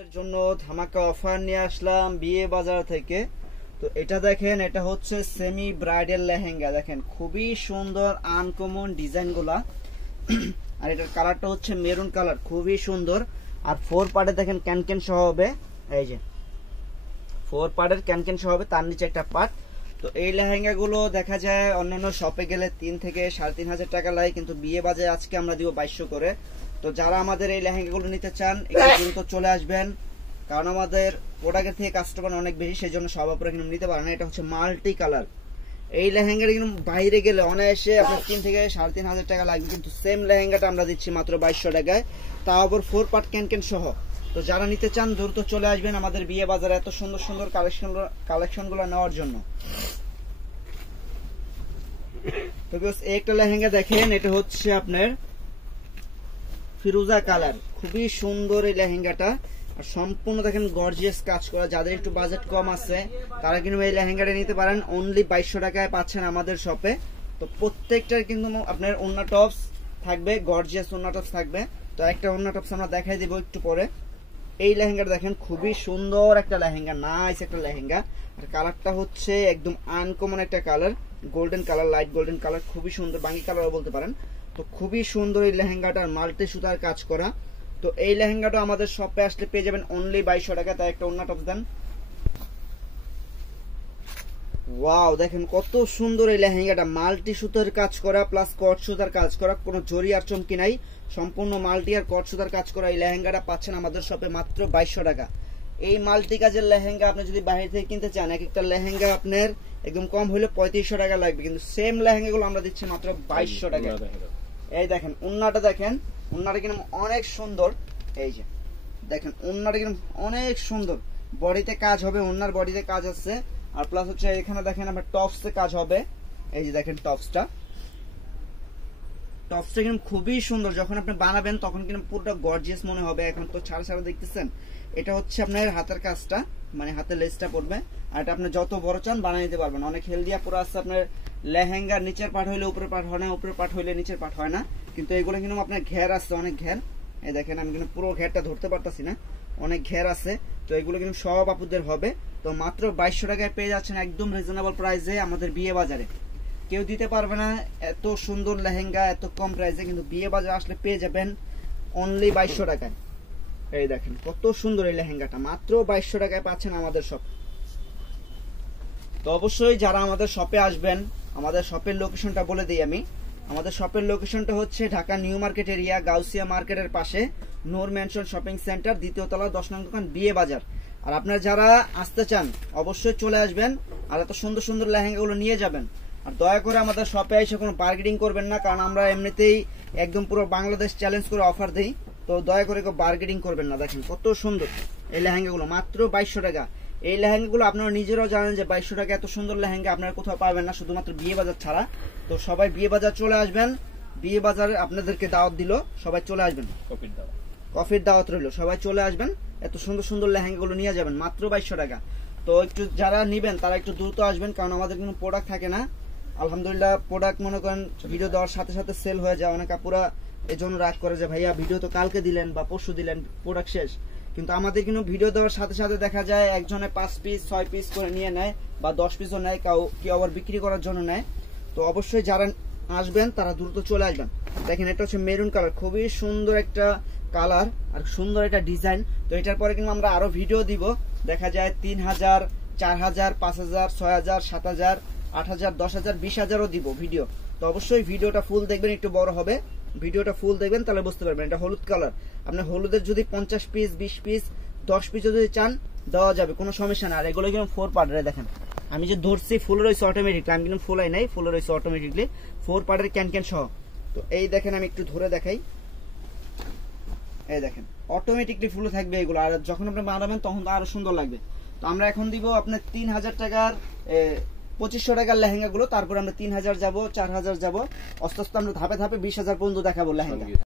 আপনাদের জন্য ধামাকা অফার নিয়ে আসলাম বিয়ে বাজার থেকে। তো এটা দেখেন, এটা হচ্ছে সেমি ব্রাইডাল লেহেঙ্গা। দেখেন খুবই সুন্দর আনকমন ডিজাইন গুলা। আর এটার কালারটা হচ্ছে মেরুন কালার, খুবই সুন্দর। আর 4 পার্টে দেখেন ক্যানকেন সহ হবে, এই যে 4 পার্টের ক্যানকেন সহ হবে, তার নিচে একটা পার্ট। তো এই লেহেঙ্গা গুলো দেখা যায় অন্যান্য শপে গেলে 3 থেকে 3,500 টাকা লাগে, কিন্তু বিয়ে বাজারে আজকে আমরা দিব 2200 করে। তো যারা আমাদের এই লেহেঙ্গা গুলো নিতে চান একটু দ্রুত চলে আসবেন, কারণ আমাদের প্রোডাক্টের থেকে কাস্টমার অনেক বেশি, সেই জন্য সব আপনারা কিন্তু নিতে পারেন। এটা হচ্ছে মাল্টি কালার। এই লেহেঙ্গাটা কিন্তু বাইরে গেলে অনায়াসে আপনার 3 থেকে 3,500 টাকা লাগবে, কিন্তু সেম লেহেঙ্গাটা আমরা দিচ্ছি মাত্র 2200 টাকায়, তাও আবার 4 পার্ট ক্যানকেন সহ। তো যারা নিতে চান দ্রুত চলে আসবেন আমাদের বিয়ে বাজারে এত সুন্দর সুন্দর কালেকশন গুলো নেওয়ার জন্য। তো একটা লেহেঙ্গা দেখেন, এটা হচ্ছে আপনার ফিরোজা কালার, খুবই সুন্দর এই লেহেঙ্গাটা। আর সম্পূর্ণ দেখেন গর্জিয়াস কাজ করা। যাদের একটু বাজেট কম আছে তারা কিন্তু এই লেহেঙ্গাটা নিতে পারেন, অনলি 2200 টাকায় পাচ্ছেন আমাদের শপে। তো প্রত্যেকটার কিন্তু আপনার ওন্না টপস থাকবে, গর্জিয়াস ওন্না টপস থাকবে। তো একটা ওন্না টপস আমরা দেখাই দিব একটু পরে। এই লেহেঙ্গাটা দেখেন খুবই সুন্দর একটা লেহেঙ্গা, নাইস একটা লেহেঙ্গা। আর কালারটা হচ্ছে একদম আনকমন একটা colour, golden colour, light golden colour, খুবই সুন্দর, বাঙ্গি কালারও বলতে পারেন। তো খুবই সুন্দর এই লেহেঙ্গাটার মাল্টি সুতার কাজ করা। তো এই লেহেঙ্গাটা আমাদের শপে আসলে পেয়ে যাবেন অনলি 2200 টাকা। তাই একটা ওন্না টপস দেন। ওয়াও, দেখেন কত সুন্দর এই লেহেঙ্গাটা, মাল্টি সুতার কাজ করা প্লাস কট সুতার কাজ করা, কোনো জরি আর চমকি নাই, সম্পূর্ণ মাল্টি আর কট সুতার কাজ করা। এই লেহেঙ্গাটা পাচ্ছেন আমাদের শপে মাত্র 2200 টাকা। এই মাল্টি কাজের লেহেঙ্গা আপনি যদি বাইরে থেকে কিনতে চান, এক একটা লেহেঙ্গা আপনার একদম কম হলে 3500 টাকা লাগবে, কিন্তু সেম লেহেঙ্গা গুলো আমরা দিচ্ছি মাত্র 2200 টাকা। এই দেখেন উন্নাটা, দেখেন উন্নাটা কিন্তু অনেক সুন্দর। এই যে দেখেন উন্নাটা কিন্তু অনেক সুন্দর, বডিতে কাজ হবে, উন্নার বডিতে কাজ আছে। আর প্লাস হচ্ছে এখানে দেখেন আপনার টপসে কাজ হবে। এই যে দেখেন টপসটা কিন্তু খুবই সুন্দর। যখন আপনি বানাবেন তখন কিন্তু পুরোটা গর্জিয়াস মনে হবে। এখন তো ছাড়া ছাড়া দেখতেছেন, এটা হচ্ছে আপনার হাতের কাজটা, মানে হাতের লেসটা পড়বে। আর এটা আপনি যত বড় চান বানিয়ে নিতে পারবেন। অনেক হেলদিয়া পুরো আছে আপনার লেহেঙ্গার নিচের পাট হইলে উপরের পাট হয় না, উপরের পাট হইলে নিচের পাট হয় না, কিন্তু এগুলো কিন্তু আপনার ঘের আছে, অনেক ঘের। এই দেখেন আমি কিন্তু পুরো ঘেরটা ধরতে পারতাছি না, অনেক ঘের আছে। তো এগুলো কিন্তু সব আপুদের হবে। তো মাত্র 2200 টাকায় পেয়ে যাচ্ছেন একদম রিজনেবল প্রাইসে আমাদের বিয়ে বাজারে। কেউ দিতে পারবে না এত সুন্দর লেহেঙ্গা এত কম প্রাইসে, কিন্তু বিয়ে বাজারে আসলে পেয়ে যাবেন অনলি 2200 টাকায়। এই দেখেন কত সুন্দর এই লেহেঙ্গাটা, মাত্র 2200 টাকায় পাচ্ছেন আমাদের শপ। তো অবশ্যই যারা আমাদের শপে আসবেন, আমাদের শপের লোকেশনটা বলে দিই আমি। আমাদের শপের লোকেশনটা হচ্ছে Dhaka new market area, Gausia মার্কেটের পাশে নূর ম্যানশন শপিং সেন্টার, 2য় তলা, 10 নং দোকান, বিয়ে বাজার। আর আপনারা যারা আসতে চান অবশ্যই চলে আসবেন, আর এত সুন্দর সুন্দর লেহেঙ্গাগুলো নিয়ে যাবেন। আর দয়া করে আমাদের শপে এসে কোনো বার্গেনিং করবেন না, কারণ আমরা এমনিতেই একদম পুরো বাংলাদেশ চ্যালেঞ্জ করে অফার দিই। তো দয়া করে কেউ বার্গেনিং করবেন না। দেখেন কত সুন্দর এই লেহেঙ্গাগুলো, মাত্র 2200 টাকা। এই লেহেঙ্গাগুলো আপনারা নিজেরাও জানেন যে 2200 টাকা এত সুন্দর লেহেঙ্গা আপনারা কোথাও পাবেন না, শুধুমাত্র বিয়ে বাজার ছাড়া। তো সবাই বিয়ে বাজার চলে আসবেন, বিয়ে বাজারে আপনাদেরকে দাওয়াত দিল, সবাই চলে আসবেন, কফির দাওয়াত রইল, সবাই চলে আসবেন। এত সুন্দর সুন্দর লেহেঙ্গাগুলো নিয়ে যাবেন মাত্র 2200 টাকা। তো একটু যারা নিবেন তারা একটু দ্রুত আসবেন, কারণ আমাদের কোনো প্রোডাক্ট থাকে না। আলহামদুলিল্লাহ প্রোডাক্ট মনে করেন ভিডিও দেওয়ার সাথে সাথে সেল হয়ে যায়। অনেক আপুরা এই জন্য রাগ করে যে ভাইয়া ভিডিও তো কালকে দিলেন বা পরশু দিলেন, প্রোডাক্ট শেষ। কিন্তু আমাদের কিন্তু ভিডিও দেওয়ার সাথে সাথে দেখা যায় একজনে 5 পিস 6 পিস করে নিয়ে নেয়, বা 10 পিসও নেয়, কেউ আবার বিক্রি করার জন্য নেয়। তো অবশ্যই যারা আসবেন তারা দ্রুত চলে আসবেন। দেখেন এটা হচ্ছে মেরুন কালার, খুবই সুন্দর একটা কালার আর সুন্দর একটা ডিজাইন। তো এটার পরে কিন্তু আমরা আরো ভিডিও দিব, দেখা যায় 3000, 4000, 5000, 6000, 7000, 8000, 10000, 20000ও দিব ভিডিও। তো অবশ্যই ভিডিওটা ফুল দেখবেন, একটু বড় হবে, ভিডিওটা ফুল দেখবেন তাহলে বুঝতে পারবেন। এটা হলুদ কালার, আপনি হলুদের যদি 50 পিস, 20 পিস, 10 পিস যদি চান দেওয়া যাবে, কোনো সমস্যা না। আর এগুলো কিন্তু 4 পার্টের, দেখেন আমি যে ধরছি ফুলের রয়েছে অটোমেটিকলি, আমি কিন্তু ফুলাই নাই, ফুলের রয়েছে অটোমেটিকলি 4 পার্টের ক্যানক্যান সহ। তো এই দেখেন আমি একটু ধরে দেখাই, এই দেখেন অটোমেটিকলি ফুল থাকবে এগুলো। আর যখন আপনি বানাবেন তখন তো আরো সুন্দর লাগবে। তো আমরা এখন দিব আপনার 3000 টাকার 2500 টাকার লেহেঙ্গা গুলো, তারপর আমরা 3000 যাবো, 4000 যাবো, আস্তে আস্তে আমরা ধাপে ধাপে 20000 পর্যন্ত দেখাবো লেহেঙ্গা।